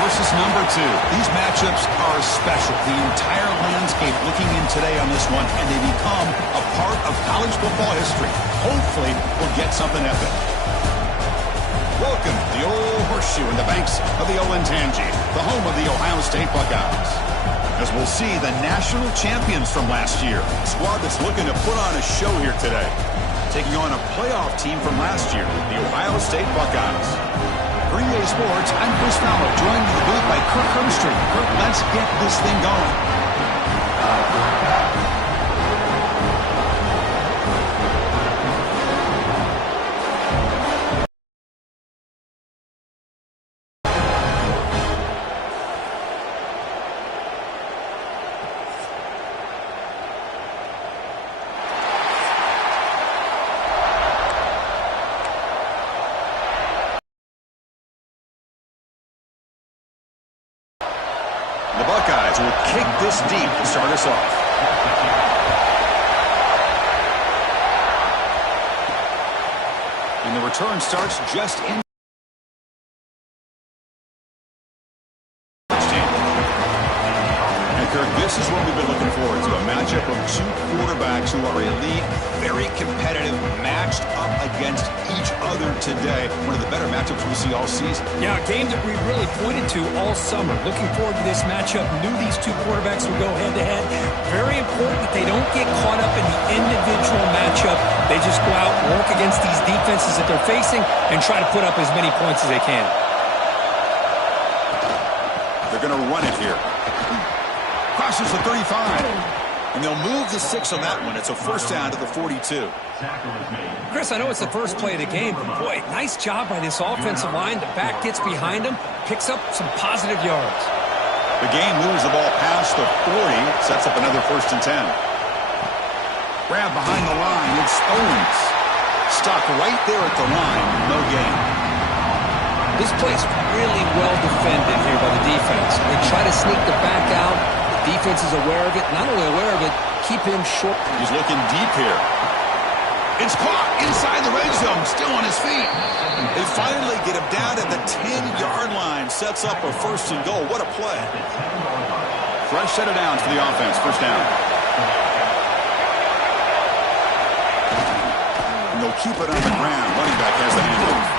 versus number 2. These matchups are special. The entire landscape looking in today on this one, and they become a part of college football history. Hopefully, we'll get something epic. Welcome to the old horseshoe in the banks of the Olentangy, the home of the Ohio State Buckeyes. As we'll see the national champions from last year, a squad that's looking to put on a show here today. Taking on a playoff team from last year, the Ohio State Buckeyes. For EA Sports, I'm Chris Fowler, joined in the booth by Kirk Hermstreet. Kirk, let's get this thing going. The Buckeyes will kick this deep to start us off. And the return starts just in. And Kirk, this is what we've been looking forward to, a matchup of two quarterbacks who are elite, very competitive, matched up against each other today. One of the better matchups we'll see all season. Yeah, a game that we really pointed to all summer. Looking forward to this matchup. Knew these two quarterbacks would go head-to-head. Very important that they don't get caught up in the individual matchup. They just go out, work against these defenses that they're facing, and try to put up as many points as they can. They're going to run it here. Crosses the 35. And they'll move the 6 on that one. It's a first down to the 42. Chris, I know it's the first play of the game, but boy, nice job by this offensive line. The back gets behind him, picks up some positive yards. The game moves the ball past the 40, sets up another first and 10. Grab behind the line, it's Owens. Stuck right there at the line, no gain. This play's really well defended here by the defense. They try to sneak the back out. The defense is aware of it. Not only aware of it, keep him short. He's looking deep here. It's caught inside the red zone, still on his feet. They finally get him down at the 10-yard line. Sets up a first and goal. What a play. Fresh set of downs for the offense. First down. And they'll keep it on the ground. Running back has the handoff.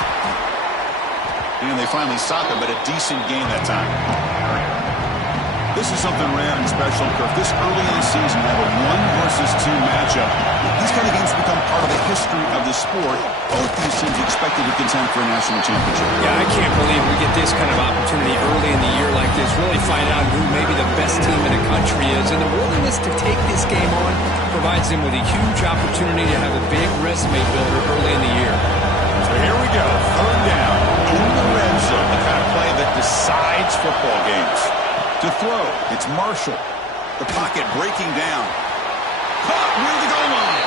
And they finally stop him, but a decent gain that time. This is something rare and special, Kirk. This early in the season, you have a 1 versus 2 matchup. These kind of games become part of the history of the sport. Both these teams expected to contend for a national championship. Yeah, I can't believe we get this kind of opportunity early in the year like this. Really find out who maybe the best team in the country is. And the willingness to take this game on provides them with a huge opportunity to have a big resume builder early in the year. So here we go. Third down in the red zone. The kind of play that decides football games. To throw, it's Marshall. The pocket breaking down. Caught near the goal line.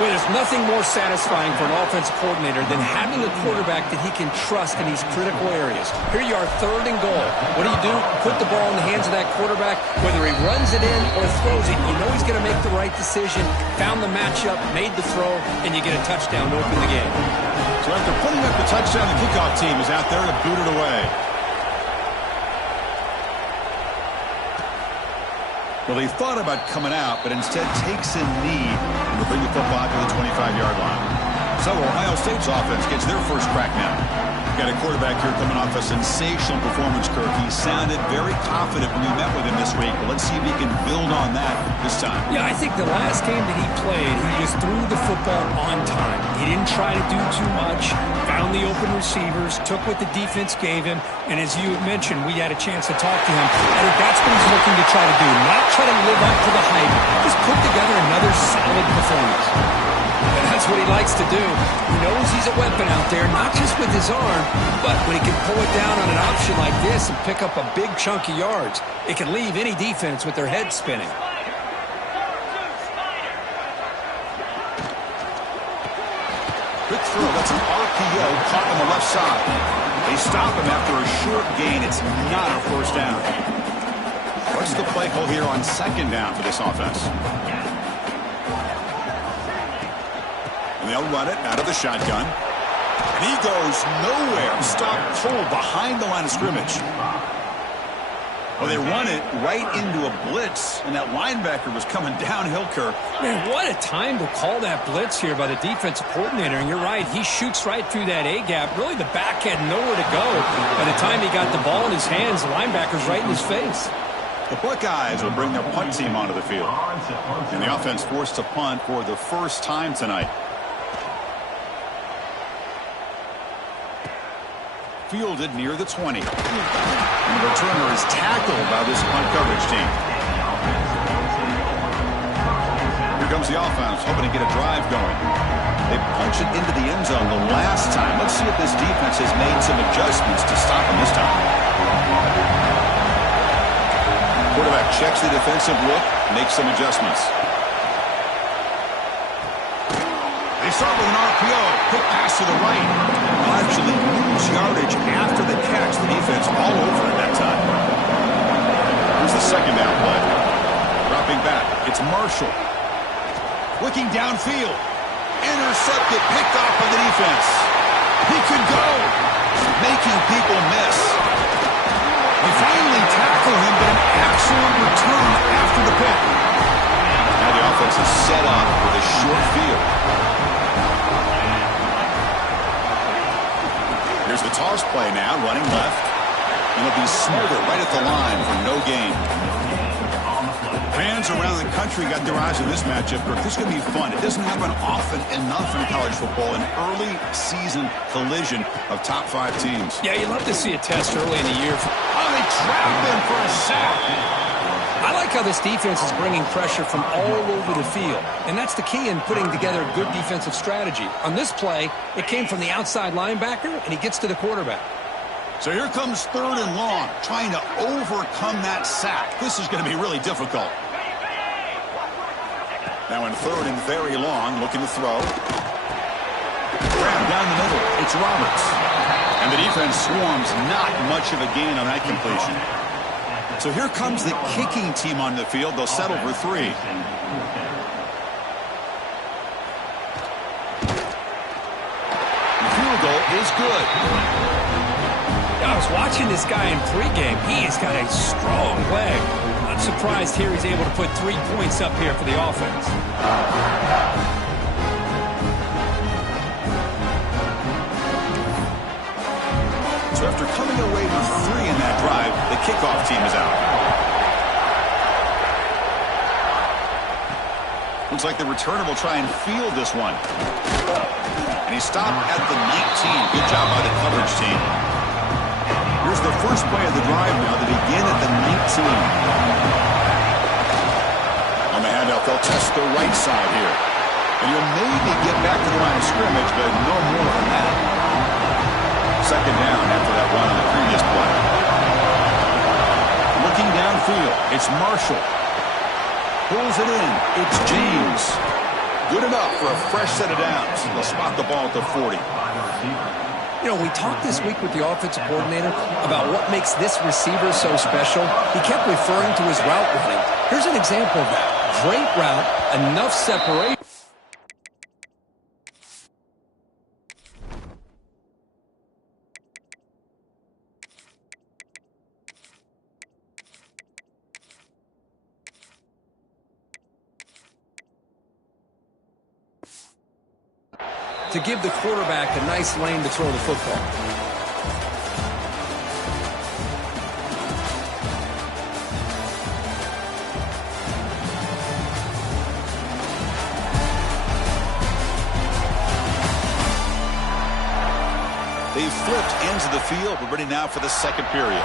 Well, there's nothing more satisfying for an offensive coordinator than having a quarterback that he can trust in these critical areas. Here you are, third and goal. What do? Put the ball in the hands of that quarterback. Whether he runs it in or throws it, you know he's going to make the right decision. Found the matchup, made the throw, and you get a touchdown to open the game. So after putting up the touchdown, the kickoff team is out there to boot it away. Well, they thought about coming out, but instead takes a knee to bring the football to the 25-yard line. So Ohio State's offense gets their first crack now. Got a quarterback here coming off a sensational performance, Kirk. He sounded very confident when we met with him this week. Well, let's see if he can build on that this time. Yeah, I think the last game that he played, he just threw the football on time. He didn't try to do too much, found the open receivers, took what the defense gave him, and as you mentioned, we had a chance to talk to him. I think that's what he's looking to try to do, not try to live up to the hype, just put together another solid performance. And that's what he likes to do. He knows he's a weapon out there, not just with his arm, but when he can pull it down on an option like this and pick up a big chunk of yards, it can leave any defense with their head spinning. Quick throw, that's an RPO caught on the left side. They stop him after a short gain. It's not a first down. What's the play call here on second down for this offense? And they'll run it out of the shotgun. And he goes nowhere. Stopped cold behind the line of scrimmage. Well, they run it right into a blitz, and that linebacker was coming downhill, Kirk. Man, what a time to call that blitz here by the defensive coordinator. And you're right, he shoots right through that A-gap. Really, the back had nowhere to go. By the time he got the ball in his hands, the linebacker's right in his face. The Buckeyes will bring their punt team onto the field. And the offense forced to punt for the first time tonight. Fielded near the 20. And the returner is tackled by this punt coverage team. Here comes the offense, hoping to get a drive going. They punch it into the end zone the last time. Let's see if this defense has made some adjustments to stop them this time. Quarterback checks the defensive look, makes some adjustments. They start with an RPO. Quick pass to the right. They'll actually lose yardage after the catch. The defense all over it that time. Here's the second down play. Dropping back. It's Marshall. Looking downfield. Intercepted. Picked off by the defense. He could go. Making people miss. They finally tackle him, but an excellent return after the pick. Now the offense is set up with a short field. Here's the toss play now, running left. And it'll be Smoother right at the line for no gain. Fans around the country got their eyes on this matchup. This is going to be fun. It doesn't happen often enough in college football. An early season collision of top 5 teams. Yeah, you love to see a test early in the year. Oh, they trapped him for a sack. I like how this defense is bringing pressure from all over the field. And that's the key in putting together a good defensive strategy. On this play, it came from the outside linebacker, and he gets to the quarterback. So here comes 3rd and long, trying to overcome that sack. This is going to be really difficult. Now in 3rd and very long, looking to throw. Grab down the middle. It's Roberts. And the defense swarms, not much of a gain on that completion. So here comes the kicking team on the field. They'll settle for 3. The field goal is good. I was watching this guy in pregame. He has got a strong leg. I'm surprised here he's able to put 3 points up here for the offense. So after coming away with 3 in that drive, the kickoff team is out. Looks like the returner will try and field this one. And he stopped at the 19. Good job by the coverage team. Here's the first play of the drive now. They begin at the 19. On the handout, they'll test the right side here. And you'll maybe get back to the line of scrimmage, but no more than that. Second down after that run on the previous play. Looking downfield, it's Marshall. Pulls it in, it's James. Good enough for a fresh set of downs. They'll spot the ball at the 40. You know, we talked this week with the offensive coordinator about what makes this receiver so special. He kept referring to his route running. Here's an example of that. Great route, enough separation. To give the quarterback a nice lane to throw the football. They've flipped ends of the field. We're ready now for the second period.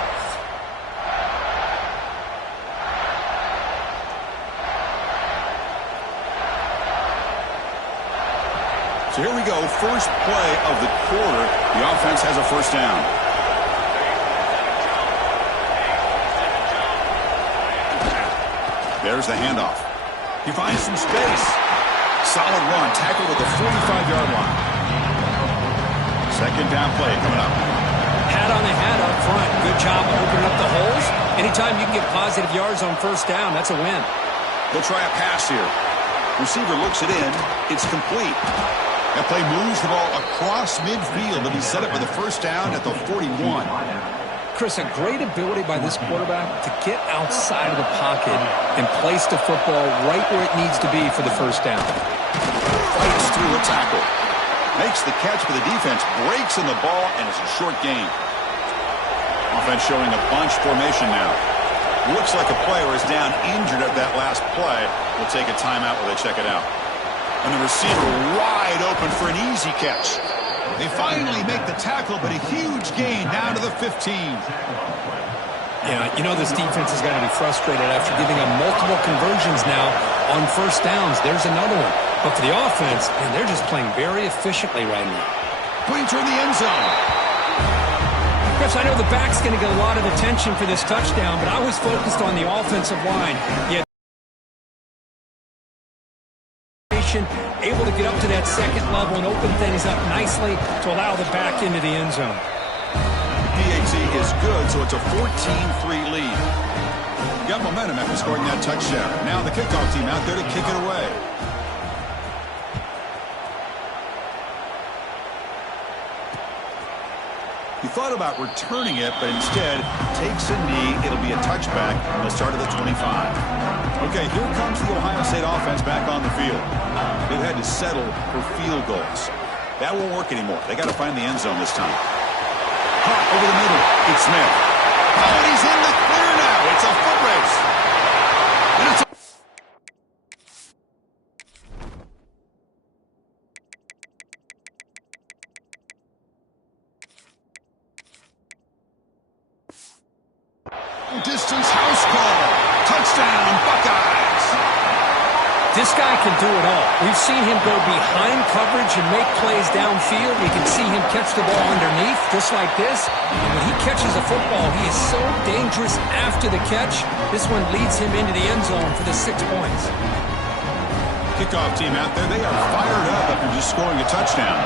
So here we go, first play of the quarter. The offense has a first down. There's the handoff. He finds some space. Solid run, tackled at the 45-yard line. Second down play coming up. Hat on the hat up front. Good job opening up the holes. Anytime you can get positive yards on first down, that's a win. They'll try a pass here. Receiver looks it in. It's complete. That play moves the ball across midfield, and he set up for the first down at the 41. Chris, a great ability by this quarterback to get outside of the pocket and place the football right where it needs to be for the first down. Fights through a tackle. Makes the catch for the defense, breaks in the ball, and it's a short gain. Offense showing a bunch formation now. Looks like a player is down injured at that last play. We'll take a timeout while they check it out. And the receiver wide open for an easy catch. They finally make the tackle, but a huge gain down to the 15. Yeah, you know this defense is going to be frustrated after giving them multiple conversions now on first downs. There's another one. But for the offense, man, they're just playing very efficiently right now. Putting toward the end zone. Chris, I know the back's going to get a lot of attention for this touchdown, but I was focused on the offensive line. Yeah, able to get up to that second level and open things up nicely to allow the back into the end zone. PAT is good, so it's a 14-3 lead. Got momentum after scoring that touchdown. Now the kickoff team out there to kick it away. He thought about returning it, but instead takes a knee. It'll be a touchback. They'll start at the 25. Okay, here comes the Ohio State offense back on the field. They've had to settle for field goals. That won't work anymore. They got to find the end zone this time. Hot over the middle. It's Smith. Oh, and he's in the clear now. It's a foot race. And it's distance house call. Touchdown, Buckeyes. This guy can do it all. We've seen him go behind coverage and make plays downfield. We can see him catch the ball underneath, just like this. And when he catches a football, he is so dangerous after the catch. This one leads him into the end zone for the 6 points. Kickoff team out there. They are fired up after just scoring a touchdown.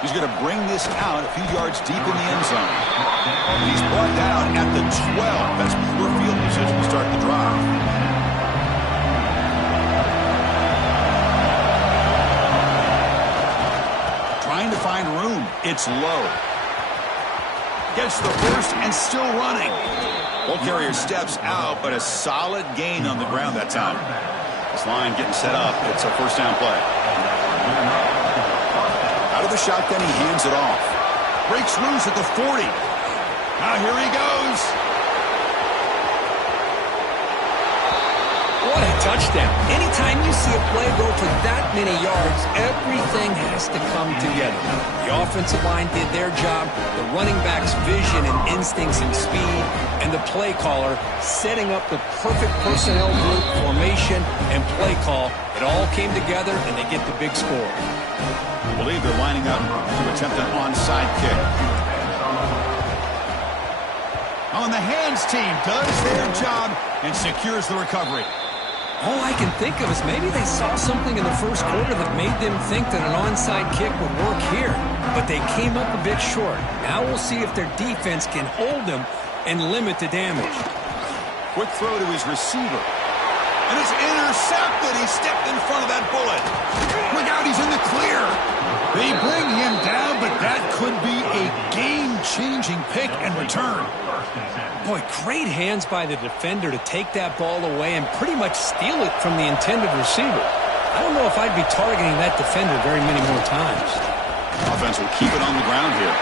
He's going to bring this out a few yards deep in the end zone. He's brought down at the 12. That's poor field position to start the drive. Trying to find room. It's low. Gets the first and still running. Ball carrier steps out, but a solid gain on the ground that time. This line getting set up. It's a first down play. Out of the shotgun, he hands it off. Breaks loose at the 40. Now here he goes. What a touchdown. Anytime you see a play go for that many yards, everything has to come together. The offensive line did their job, the running back's vision and instincts and speed, and the play caller setting up the perfect personnel group, formation, and play call. It all came together, and they get the big score. I believe they're lining up to attempt an onside kick. On the hands team does their job and secures the recovery. All I can think of is maybe they saw something in the first quarter that made them think that an onside kick would work here. But they came up a bit short. Now we'll see if their defense can hold them and limit the damage. Quick throw to his receiver. And it's intercepted. He stepped in front of that bullet. Look out, he's in the clear. They bring him down, but that could be a game-changing pick and return. Boy, great hands by the defender to take that ball away and pretty much steal it from the intended receiver. I don't know if I'd be targeting that defender very many more times. Offense will keep it on the ground here.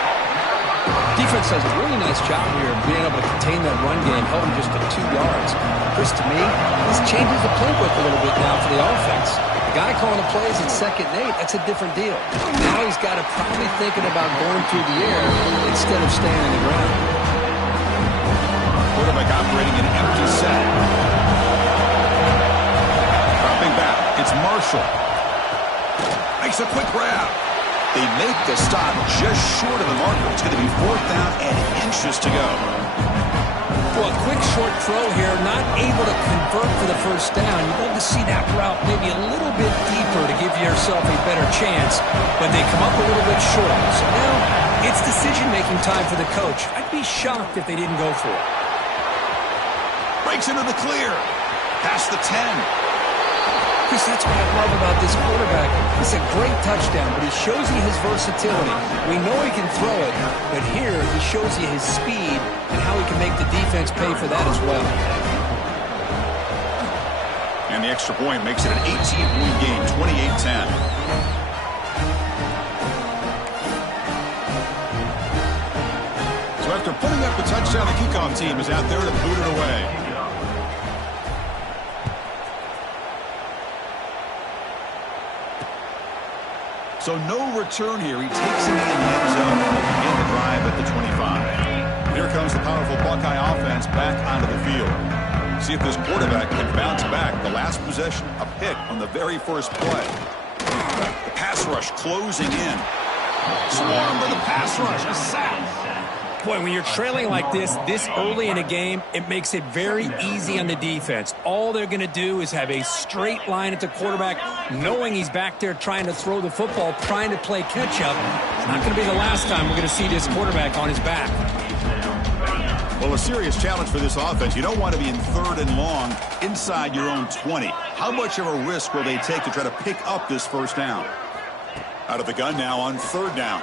Defense does a really nice job here of being able to contain that run game, held him just to 2 yards. Chris, to me, this changes the playbook a little bit now for the offense. The guy calling the plays at 2nd and 8, that's a different deal. Now he's got to probably thinking about going through the air instead of staying on the ground. Quarterback operating an empty set. Dropping back, it's Marshall. Makes a quick grab. They make the stop just short of the marker. It's going to be 4th down and inches to go. Well, a quick short throw here, not able to convert for the first down. You'd love to see that route maybe a little bit deeper to give yourself a better chance, but they come up a little bit short. So now it's decision-making time for the coach. I'd be shocked if they didn't go for it. Breaks into the clear. Past the 10. Chris, that's what I love about this quarterback. It's a great touchdown, but he shows you his versatility. We know he can throw it, but here he shows you his speed and how he can make the defense pay for that as well. And the extra point makes it an 18-point game, 28-10. So after putting up the touchdown, the kickoff team is out there to boot it away. So no return here. He takes it in the end zone to begin the drive at the 25. Here comes the powerful Buckeye offense back onto the field. See if this quarterback can bounce back. The last possession, a pick on the very first play. The pass rush closing in. Swarmed by the pass rush. A sack. Boy, when you're trailing like this early in a game, it makes it very easy on the defense. All they're going to do is have a straight line at the quarterback, knowing he's back there trying to throw the football, trying to play catch-up. It's not going to be the last time we're going to see this quarterback on his back. Well, a serious challenge for this offense. You don't want to be in 3rd and long inside your own 20. How much of a risk will they take to try to pick up this first down? Out of the gun now on 3rd down.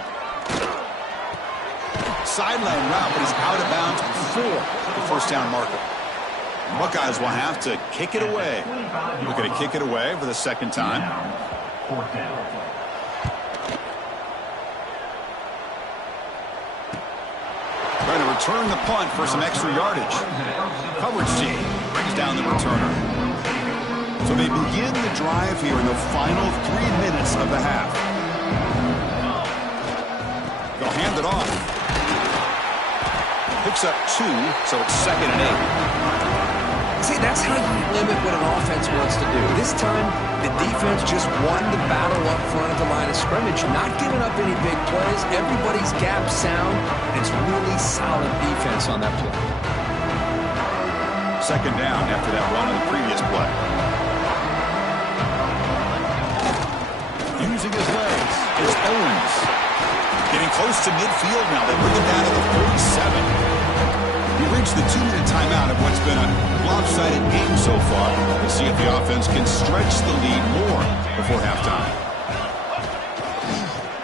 Sideline route, but he's out of bounds before the first down marker. Buckeyes will have to kick it away. We're going to kick it away for the second time. Trying to return the punt for some extra yardage. Coverage team brings down the returner. So they begin the drive here in the final 3 minutes of the half. They'll hand it off. Picks up 2, so it's 2nd and 8. See, that's how you limit what an offense wants to do. This time, the defense just won the battle up front of the line of scrimmage, not giving up any big plays. Everybody's gap sound. It's really solid defense on that play. 2nd down after that run on the previous play. Using his legs, it's Owens. Getting close to midfield now. They bring him down to the 47. We reached the 2-minute timeout of what's been a lopsided game so far. Let's see if the offense can stretch the lead more before halftime.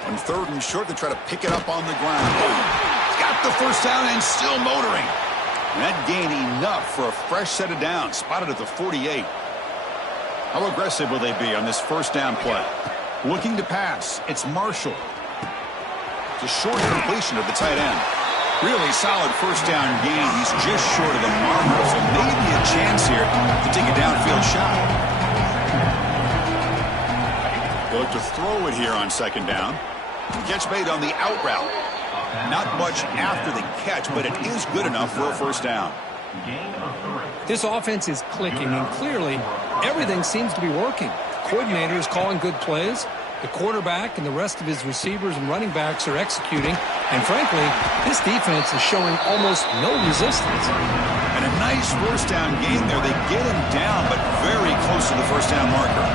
On 3rd and short, they try to pick it up on the ground. Got the first down and still motoring. And that gained enough for a fresh set of downs. Spotted at the 48. How aggressive will they be on this first down play? Looking to pass. It's Marshall. It's a short completion of the tight end. Really solid first down gain. He's just short of the marker, so maybe a chance here to take a downfield shot. They'll look to throw it here on 2nd down. Catch made on the out route. Not much after the catch, but it is good enough for a first down. This offense is clicking, and clearly everything seems to be working. The coordinator is calling good plays. The quarterback and the rest of his receivers and running backs are executing. And frankly, this defense is showing almost no resistance. And a nice first down gain there. They get him down, but very close to the first down marker.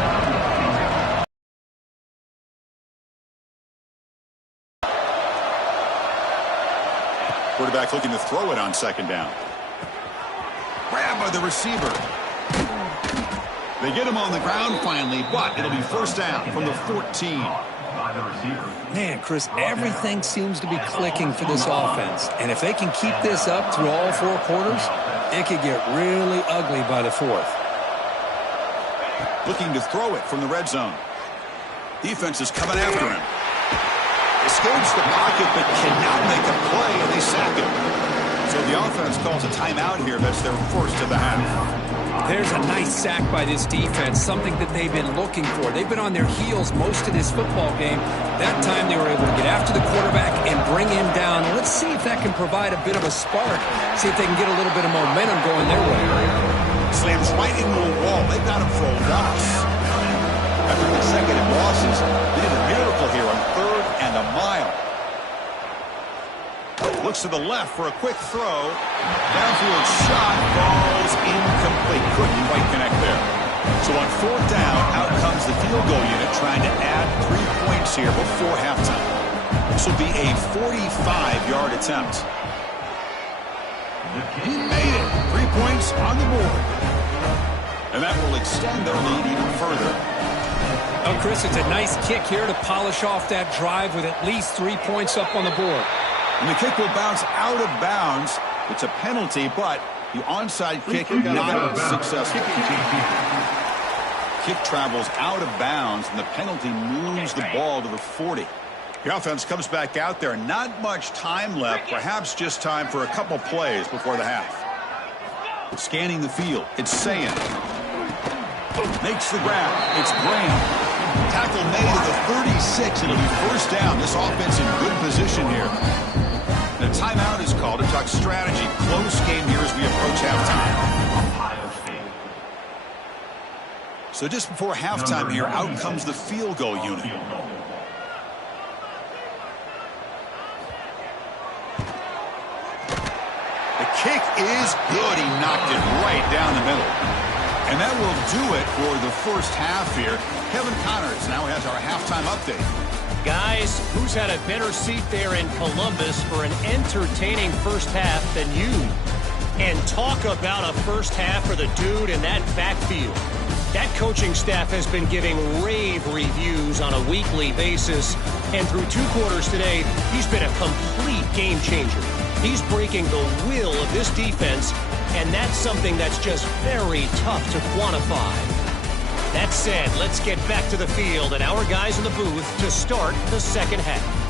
Quarterback looking to throw it on 2nd down. Grabbed by the receiver. They get him on the ground finally, but it'll be first down from the 14. Man, Chris, everything seems to be clicking for this offense. And if they can keep this up through all 4 quarters, it could get really ugly by the 4th. Looking to throw it from the red zone. Defense is coming after him. Escapes the pocket, but cannot make a play, and they sack him. So the offense calls a timeout here. That's their first of the half. There's a nice sack by this defense, something that they've been looking for. They've been on their heels most of this football game. That time they were able to get after the quarterback and bring him down. Let's see if that can provide a bit of a spark. See if they can get a little bit of momentum going their way. Slams right into a wall. They've got him for a loss. After consecutive losses, they did a miracle here on 3rd and a mile. Looks to the left for a quick throw. Downfield shot falls incomplete. Couldn't quite connect there. So on 4th down, out comes the field goal unit trying to add 3 points here before halftime. This will be a 45-yard attempt. He made it. 3 points on the board. And that will extend their lead even further. Oh, Chris, it's a nice kick here to polish off that drive with at least 3 points up on the board. And the kick will bounce out of bounds. It's a penalty, but the onside kick not successful. Kick travels out of bounds, and the penalty moves the ball to the 40. The offense comes back out there. Not much time left, perhaps just time for a couple plays before the half. Scanning the field, it's Sayan. Makes the grab. It's Graham. Tackle made at the 36. It'll be first down. This offense in good position here. And a timeout is called to talk strategy. Close game here as we approach halftime. So just before halftime here, out comes the field goal unit. The kick is good. He knocked it right down the middle. And that will do it for the first half here. Kevin Connors now has our halftime update. Guys, who's had a better seat there in Columbus for an entertaining first half than you? And talk about a first half for the dude in that backfield. That coaching staff has been giving rave reviews on a weekly basis. And through 2 quarters today, he's been a complete game changer. He's breaking the will of this defense, and that's something that's just very tough to quantify. That said, let's get back to the field and our guys in the booth to start the second half.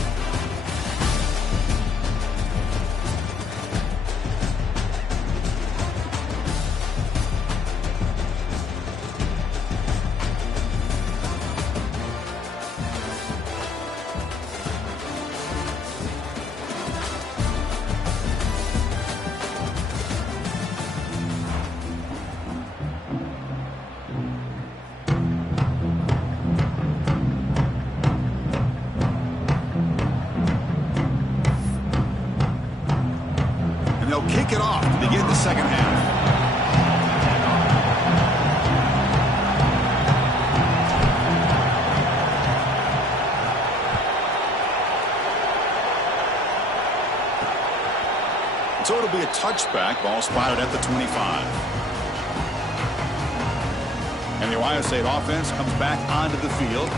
They'll kick it off to begin the second half. So it'll be a touchback. Ball spotted at the 25. And the Ohio State offense comes back onto the field.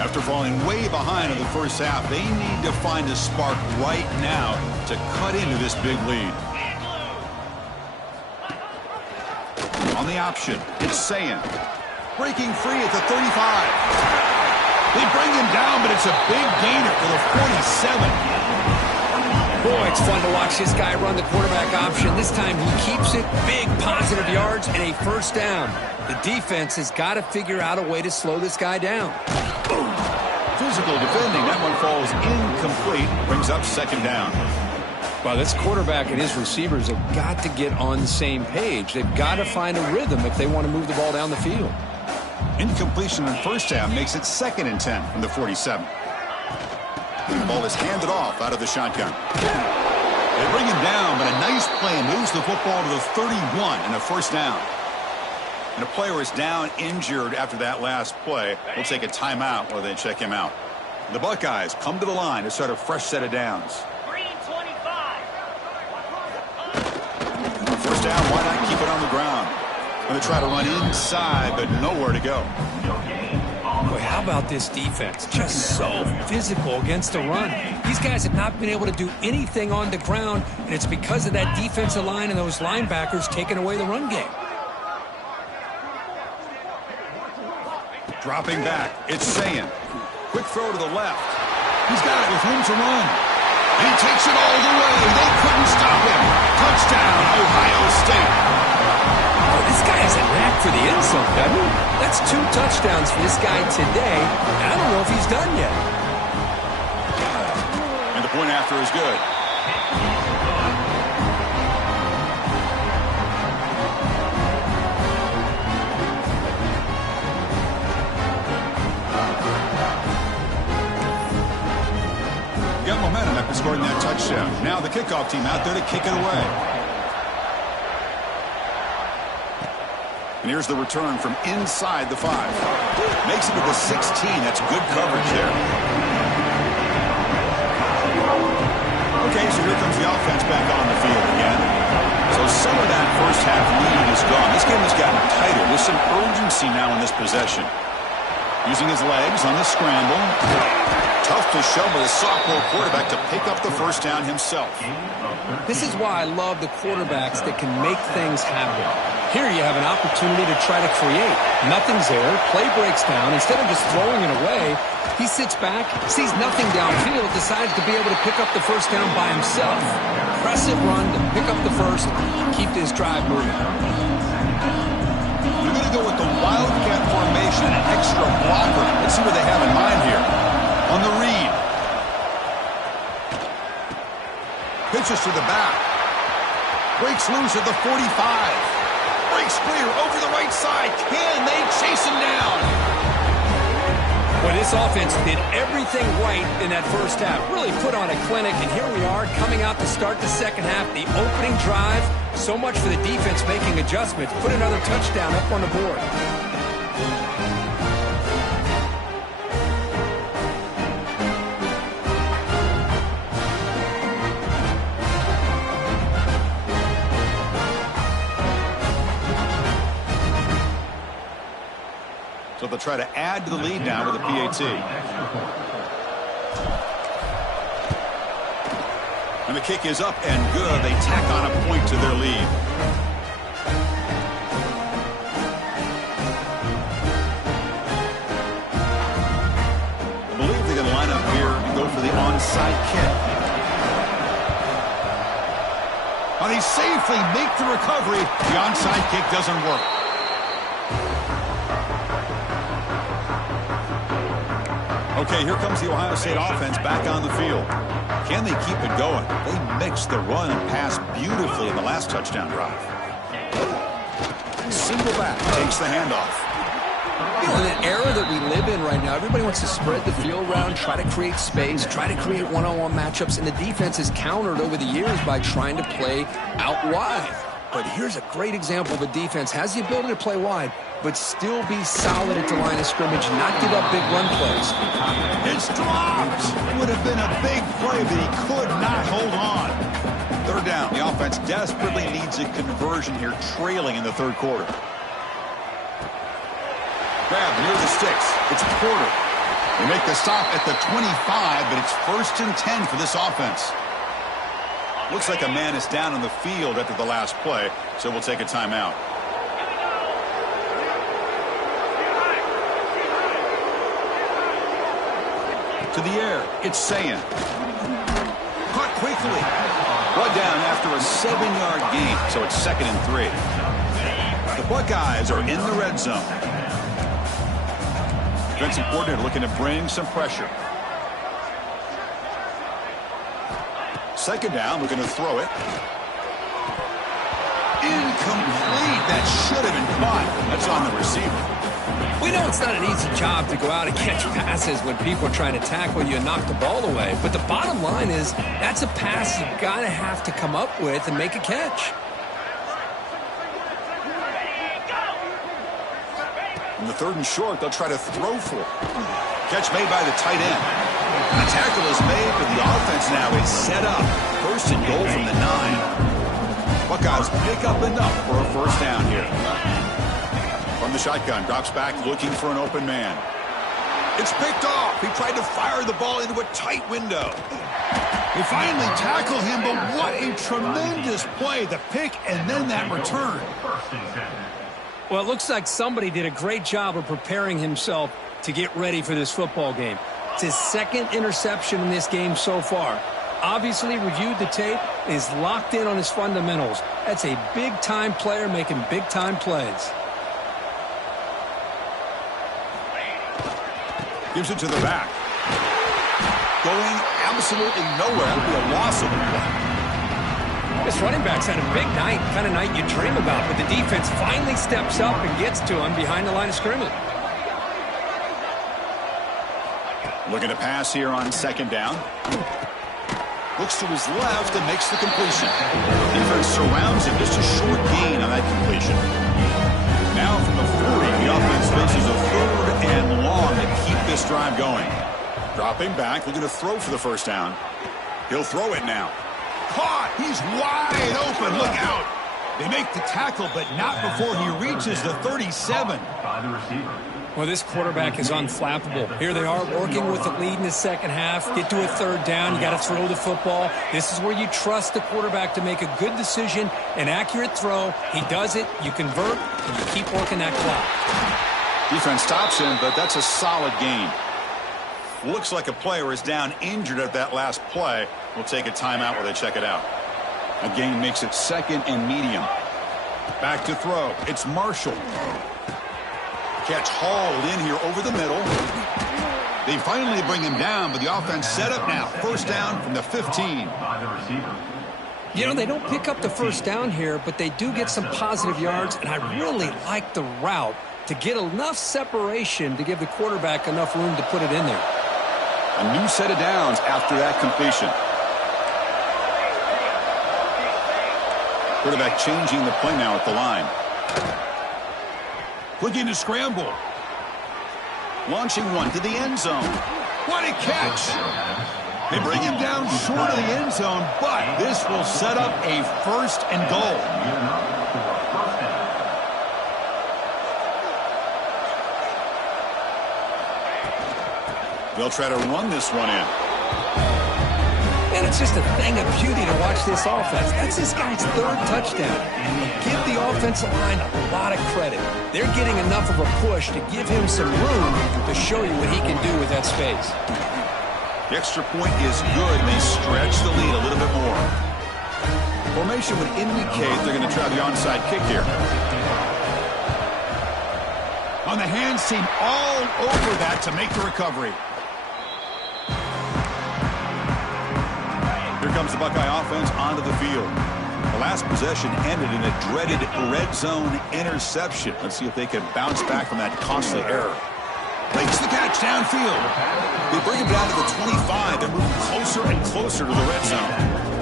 After falling way behind in the first half, they need to find a spark right now to cut into this big lead. On the option, it's Sayan. Breaking free at the 35. They bring him down, but it's a big gainer for the 47. Boy, it's fun to watch this guy run the quarterback option. This time he keeps it, big positive yards, and a first down. The defense has got to figure out a way to slow this guy down. Physical defending. That one falls incomplete. Brings up second down. Well, this quarterback and his receivers have got to get on the same page. They've got to find a rhythm if they want to move the ball down the field. Incompletion in the first half makes it 2nd and 10 from the 47. The ball is handed off out of the shotgun. They bring him down, but a nice play moves the football to the 31 and a first down. And a player is down injured after that last play. We'll take a timeout while they check him out. The Buckeyes come to the line to start a fresh set of downs. First down, why not keep it on the ground? Going to try to run inside, but nowhere to go. Boy, how about this defense? Just so physical against the run. These guys have not been able to do anything on the ground, and it's because of that defensive line and those linebackers taking away the run game. Dropping back, it's Sayan. Quick throw to the left. He's got it with room to run. And he takes it all the way. They couldn't stop him. Touchdown, Ohio State. Oh, this guy has a knack for the end zone, doesn't he? That's 2 touchdowns for this guy today. I don't know if he's done yet. And the point after is good. Got momentum after scoring that touchdown. Now the kickoff team out there to kick it away. And here's the return from inside the 5. Makes it to the 16. That's good coverage there. Okay, so here comes the offense back on the field again. So some of that first half lead is gone. This game has gotten tighter. There's some urgency now in this possession. Using his legs on the scramble. Tough to show by the sophomore quarterback to pick up the first down himself. This is why I love the quarterbacks that can make things happen. Here you have an opportunity to try to create. Nothing's there. Play breaks down. Instead of just throwing it away, he sits back, sees nothing downfield, decides to be able to pick up the first down by himself. Impressive run to pick up the first, keep this drive moving. We're going to go with the Wildcat formation, an extra blocker. Let's see what they have in mind here. On the read. Pitches to the back. Breaks loose at the 45. Breaks clear over the right side. Can they chase him down? Well, this offense did everything right in that first half. Really put on a clinic, and here we are coming out to start the second half. The opening drive, so much for the defense making adjustments. Put another touchdown up on the board. So they'll try to add to the lead now with a PAT. And the kick is up and good. They tack on a point to their lead. I believe they're going to line up here and go for the onside kick. But he safely makes the recovery. The onside kick doesn't work. Okay, here comes the Ohio State offense back on the field. Can they keep it going? They mixed the run and pass beautifully in the last touchdown drive. Single back takes the handoff. You know, in an era that we live in right now, everybody wants to spread the field around, try to create space, try to create one-on-one matchups, and the defense has countered over the years by trying to play out wide. But here's a great example of a defense has the ability to play wide, but still be solid at the line of scrimmage, not give up big run plays. It's dropped. It would have been a big play, but he could not hold on. Third down. The offense desperately needs a conversion here, trailing in the third quarter. Grab near the sticks. It's Porter. They make the stop at the 25, but it's 1st and 10 for this offense. Looks like a man is down on the field after the last play, so we'll take a timeout. To the air, it's Sayan. Caught quickly. Brought down after a 7-yard gain, so it's 2nd and 3. The Buckeyes are in the red zone. Defensive coordinator looking to bring some pressure. 2nd down, we're going to throw it. Incomplete. That should have been caught. That's on the receiver. We know it's not an easy job to go out and catch passes when people are trying to tackle you and knock the ball away. But the bottom line is that's a pass you've got to have to come up with and make a catch. In the 3rd and short, they'll try to throw for. Catch made by the tight end. The tackle is made, but the offense now is set up. 1st and goal from the 9. Buckeyes pick up enough for a first down here. From the shotgun, drops back looking for an open man. It's picked off. He tried to fire the ball into a tight window. They finally tackle him, but what a tremendous play. The pick and then that return. Well, it looks like somebody did a great job of preparing himself to get ready for this football game. It's his 2nd interception in this game so far. Obviously reviewed the tape and is locked in on his fundamentals. That's a big-time player making big-time plays. Gives it to the back. Going absolutely nowhere. That'll be a loss of the play. This running back's had a big night, kind of night you dream about, but the defense finally steps up and gets to him behind the line of scrimmage. Looking to pass here on 2nd down. Looks to his left and makes the completion. Defense surrounds him. Just a short gain on that completion. Now from the 40, the offense faces a 3rd and long to keep this drive going. Dropping back, looking to throw for the first down. He'll throw it now. Caught! He's wide open. Look out! They make the tackle, but not before he reaches the 37. Well, this quarterback is unflappable. Here they are working with the lead in the second half. Get to a third down. You got to throw the football. This is where you trust the quarterback to make a good decision, an accurate throw. He does it. You convert, and you keep working that clock. Defense stops him, but that's a solid gain. Looks like a player is down injured at that last play. We'll take a timeout while they check it out. A gain makes it second and medium. Back to throw. It's Marshall. Catch hauled in here over the middle. They finally bring him down, but the offense set up now. First down from the 15. You know, they don't pick up the first down here, but they do get some positive yards, and I really like the route to get enough separation to give the quarterback enough room to put it in there. A new set of downs after that completion. Quarterback changing the play now at the line. Looking to scramble. Launching one to the end zone. What a catch! They bring him down short of the end zone, but this will set up a first and goal. They'll try to run this one in. And it's just a thing of beauty to watch this offense. That's this guy's third touchdown. Give the offensive line a lot of credit. They're getting enough of a push to give him some room to show you what he can do with that space. The extra point is good, and they stretch the lead a little bit more. Formation would indicate they're going to try the onside kick here. On the hands team, all over that to make the recovery. Here comes the Buckeye offense onto the field. The last possession ended in a dreaded red zone interception. Let's see if they can bounce back from that costly error. Makes the catch downfield. They bring him down to the 25. They're moving closer and closer to the red zone.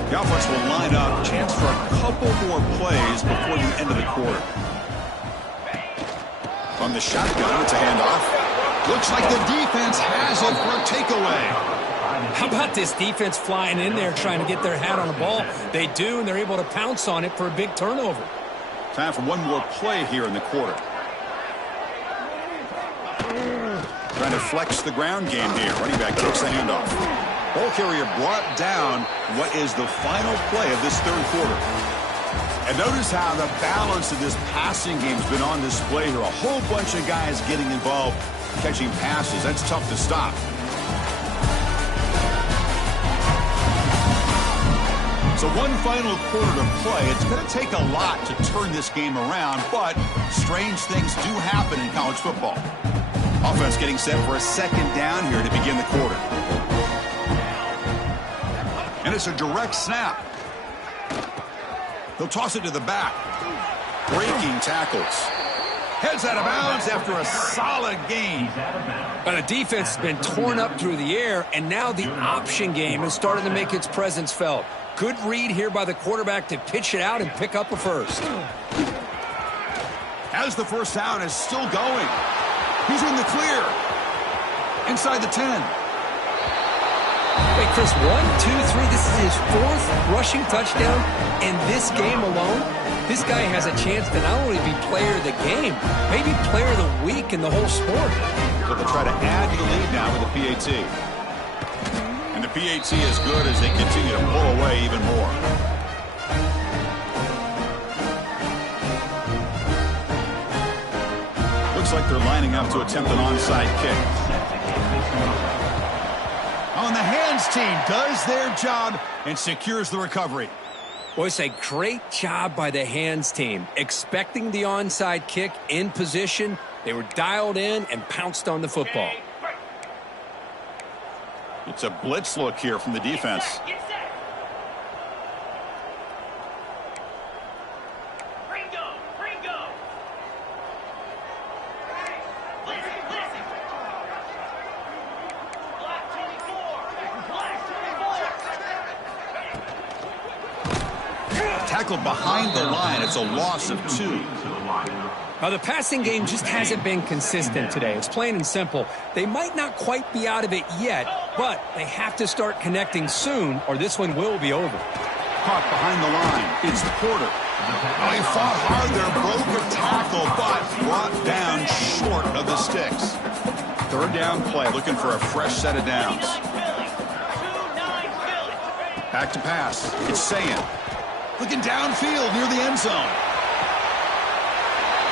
The offense will line up. Chance for a couple more plays before the end of the quarter. From the shotgun, it's a handoff. Looks like the defense has it for a takeaway. How about this defense flying in there trying to get their hat on the ball? They do, and they're able to pounce on it for a big turnover. Time for one more play here in the quarter. Trying to flex the ground game here. Running back kicks the handoff. Ball carrier brought down. What is the final play of this third quarter? And notice how the balance of this passing game has been on display here. A whole bunch of guys getting involved, catching passes. That's tough to stop. So one final quarter to play. It's going to take a lot to turn this game around, but strange things do happen in college football. Offense getting set for a second down here to begin the quarter. And it's a direct snap. They'll toss it to the back. Breaking tackles. Heads out of bounds after a solid gain. But the defense has been torn up through the air, and now the option game is starting to make its presence felt. Good read here by the quarterback to pitch it out and pick up a first. As the first down is still going. He's in the clear. Inside the 10. Wait, Chris, 1, 2, 3. This is his fourth rushing touchdown in this game alone. This guy has a chance to not only be player of the game, maybe player of the week in the whole sport. So they'll try to add to the lead now with the PAT. And the PAT is good as they continue to pull away even more. Looks like they're lining up to attempt an onside kick. On the hands team does their job and secures the recovery. Boy, it's a great job by the hands team. Expecting the onside kick in position, they were dialed in and pounced on the football. It's a blitz look here from the defense. Tackled behind the line. It's a loss of 2. Now, the passing game just hasn't been consistent today. It's plain and simple. They might not quite be out of it yet, but they have to start connecting soon or this one will be over. Caught behind the line. It's Porter. Oh, he fought hard there, broke a tackle, but brought down short of the sticks. Third down play, looking for a fresh set of downs. Back to pass. It's Sayan. Looking downfield near the end zone.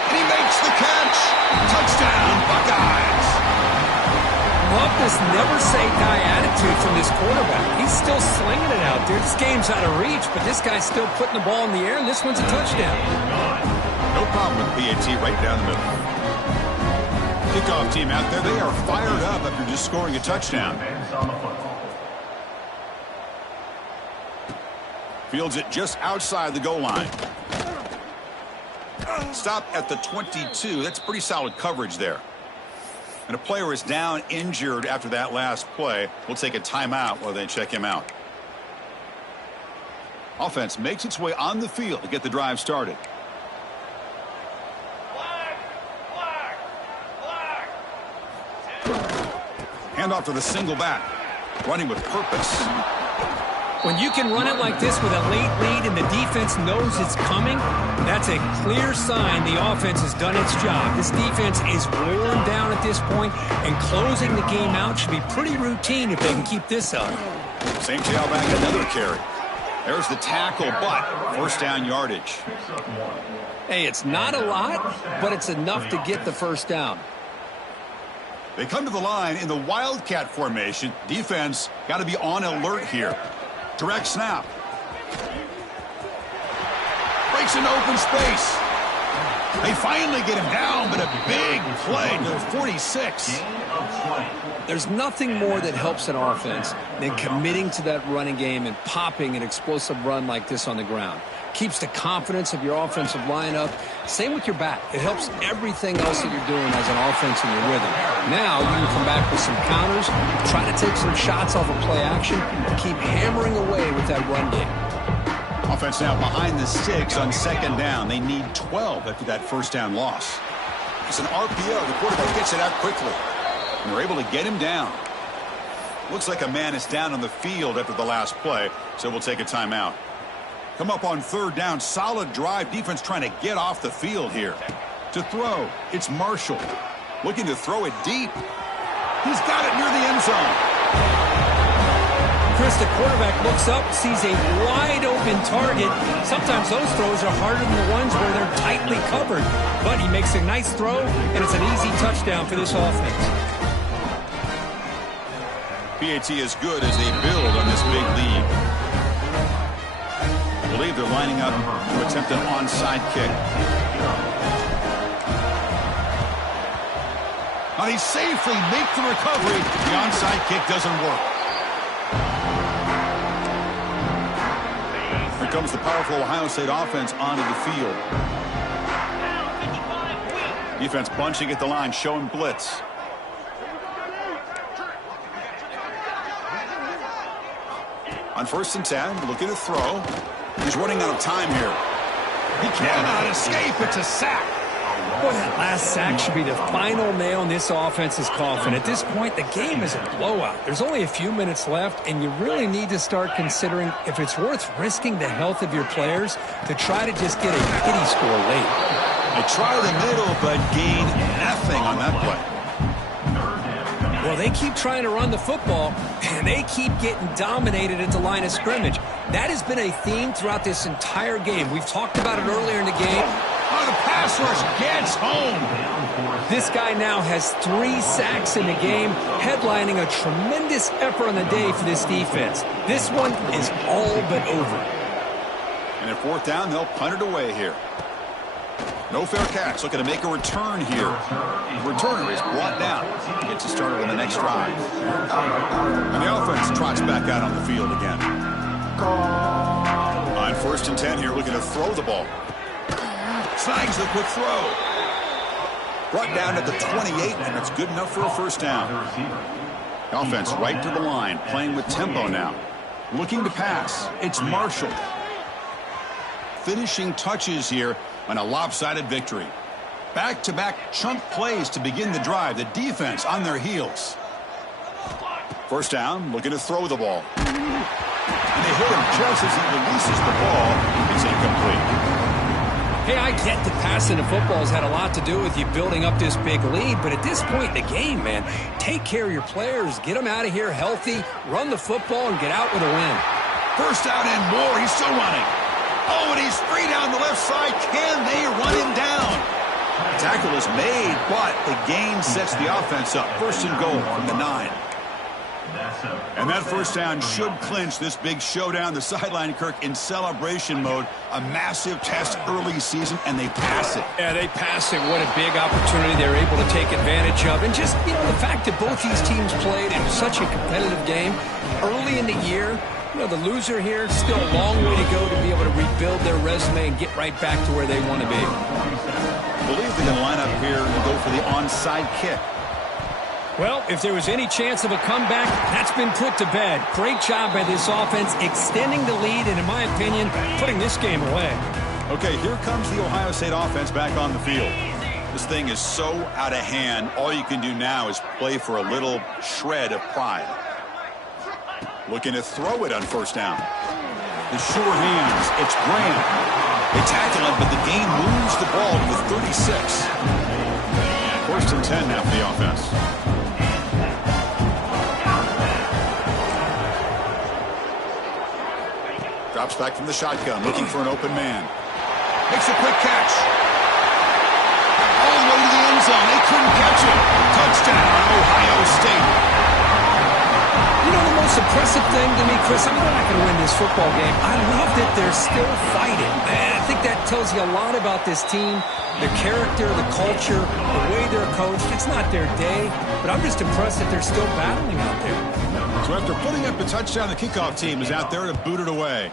And he makes the catch. Touchdown, Buckeyes. Love this never-say-die attitude from this quarterback. He's still slinging it out there. This game's out of reach, but this guy's still putting the ball in the air, and this one's a touchdown. No problem with PAT right down the middle. Kickoff team out there, they are fired up after just scoring a touchdown. Fields it just outside the goal line. Stop at the 22. That's pretty solid coverage there. And a player is down injured after that last play. We'll take a timeout while they check him out. Offense makes its way on the field to get the drive started. Handoff to the single back. Running with purpose. When you can run it like this with a late lead and the defense knows it's coming, that's a clear sign the offense has done its job. This defense is worn down at this point, and closing the game out should be pretty routine if they can keep this up. Same tailback, another carry. There's the tackle, but first down yardage. Hey, it's not a lot, but it's enough to get the first down. They come to the line in the Wildcat formation. Defense got to be on alert here. Direct snap. Breaks into open space. They finally get him down, but a big play to the 46. There's nothing more that helps an offense than committing to that running game and popping an explosive run like this on the ground. Keeps the confidence of your offensive line up. Same with your back. It helps everything else that you're doing as an offense in your rhythm. Now you can come back with some counters, try to take some shots off of play action, and keep hammering away with that run game. Offense now behind the sticks on second down. They need 12 after that first down loss. It's an RPO. The quarterback gets it out quickly. And they're able to get him down. Looks like a man is down on the field after the last play, so we'll take a timeout. Come up on third down. Solid drive. Defense trying to get off the field here. To throw, it's Marshall. Looking to throw it deep. He's got it near the end zone. Chris, the quarterback looks up, sees a wide-open target. Sometimes those throws are harder than the ones where they're tightly covered. But he makes a nice throw, and it's an easy touchdown for this offense. PAT is good as they build on this big lead. I believe they're lining up to attempt an onside kick. Now they safely make the recovery. The onside kick doesn't work. Here comes the powerful Ohio State offense onto the field. Defense bunching at the line, showing blitz. On 1st and 10, looking to throw. He's running out of time here. He cannot escape. It's a sack. Boy, that last sack should be the final nail in this offense's coffin. At this point, the game is a blowout. There's only a few minutes left, and you really need to start considering if it's worth risking the health of your players to try to just get a pity score late. They try the middle, but gain nothing on that play. Well, they keep trying to run the football, and they keep getting dominated at the line of scrimmage. That has been a theme throughout this entire game. We've talked about it earlier in the game. Oh, the pass rush gets home. This guy now has 3 sacks in the game, headlining a tremendous effort on the day for this defense. This one is all but over. And at 4th down, they'll punt it away here. No fair catch. Looking to make a return here. The returner is brought down. Gets it started on the next drive. And the offense trots back out on the field again. On 1st and 10 here, looking to throw the ball. Snags the quick throw. Brought down at the 28, and that's good enough for a first down. The offense right to the line, playing with tempo now. Looking to pass. It's Marshall. Finishing touches here on a lopsided victory. Back-to-back chunk plays to begin the drive. The defense on their heels. First down, looking to throw the ball. And they hit him just as he releases the ball. It's incomplete. Hey, I get that passing the football has had a lot to do with you building up this big lead, but at this point in the game, man, take care of your players, get them out of here healthy, run the football, and get out with a win. First down and more. He's still running. Oh, and he's free down the left side. Can they run him down? Tackle is made, but the gain sets the offense up. First and goal from the 9. And that first down should clinch this big showdown. The sideline, Kirk, in celebration mode. A massive test early season, and they pass it. Yeah, they pass it. What a big opportunity they're able to take advantage of. And just, the fact that both these teams played in such a competitive game early in the year, the loser here, still a long way to go to be able to rebuild their resume and get right back to where they want to be. I believe they're going to line up here and go for the onside kick. Well, if there was any chance of a comeback, that's been put to bed. Great job by this offense, extending the lead, and in my opinion, putting this game away. Okay, here comes the Ohio State offense back on the field. This thing is so out of hand, all you can do now is play for a little shred of pride. Looking to throw it on first down. The sure hands, it's Graham. They tackle him, but the gain moves the ball to the 36. First and 10 now for the offense. Drops back from the shotgun, looking for an open man. Makes a quick catch. All the way to the end zone. They couldn't catch him. Touchdown, Ohio State. The most impressive thing to me, Chris, they're not going to win this football game. I love that they're still fighting. Man, I think that tells you a lot about this team, the character, the culture, the way they're coached. It's not their day, but I'm just impressed that they're still battling out there. So after putting up the touchdown, the kickoff team is out there to boot it away.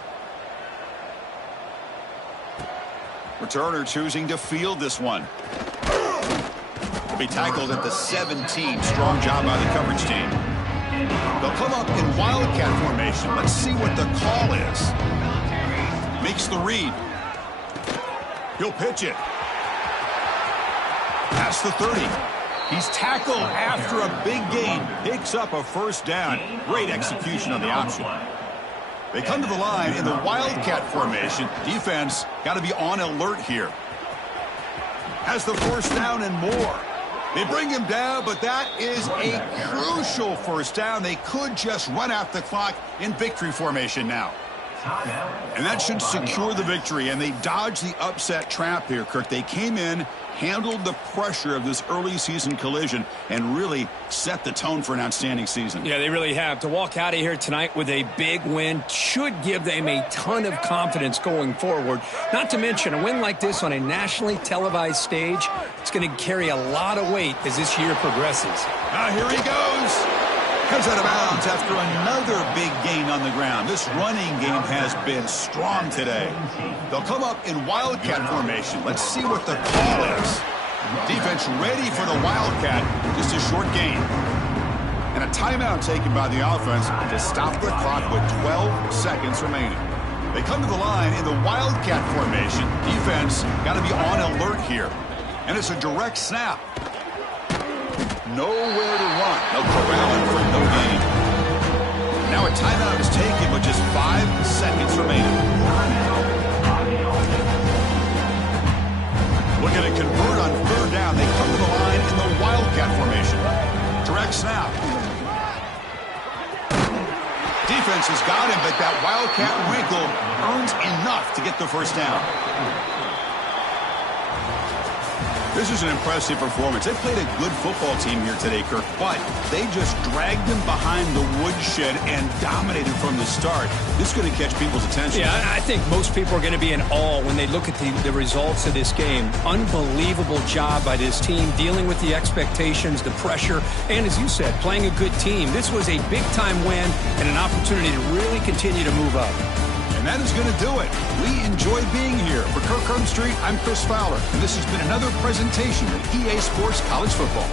Returner choosing to field this one. To be tackled at the 17. Strong job by the coverage team. They'll come up in wildcat formation. Let's see what the call is. Makes the read. He'll pitch it. Past the 30. He's tackled after a big gain. Picks up a first down. Great execution on the option. They come to the line in the wildcat formation. Defense got to be on alert here. Has the first down and more. They bring him down, but that is a crucial first down. They could just run out the clock in victory formation now. And that should secure the victory, and they dodge the upset trap here, Kirk. They came in, handled the pressure of this early season collision, and really set the tone for an outstanding season. Yeah, they really have. To walk out of here tonight with a big win should give them a ton of confidence going forward. Not to mention, a win like this on a nationally televised stage, it's going to carry a lot of weight as this year progresses. Here he goes. Comes out of bounds after another big gain on the ground. This running game has been strong today. They'll come up in wildcat formation. Let's see what the call is. Defense ready for the wildcat. Just a short gain. And a timeout taken by the offense to stop the clock with 12 seconds remaining. They come to the line in the wildcat formation. Defense got to be on alert here. And it's a direct snap. Nowhere to run. They'll corral him for no gain. Now a timeout is taken with just 5 seconds remaining. Looking to convert on third down. They come to the line in the wildcat formation. Direct snap. Defense has got him, but that wildcat wrinkle earns enough to get the first down. This is an impressive performance. They played a good football team here today, Kirk, but they just dragged them behind the woodshed and dominated from the start. This is going to catch people's attention. Yeah, I think most people are going to be in awe when they look at the results of this game. Unbelievable job by this team, dealing with the expectations, the pressure, and as you said, playing a good team. This was a big-time win and an opportunity to really continue to move up. And that is going to do it. We enjoyed being here. For Kirk Street, I'm Chris Fowler, and this has been another presentation of EA Sports College Football.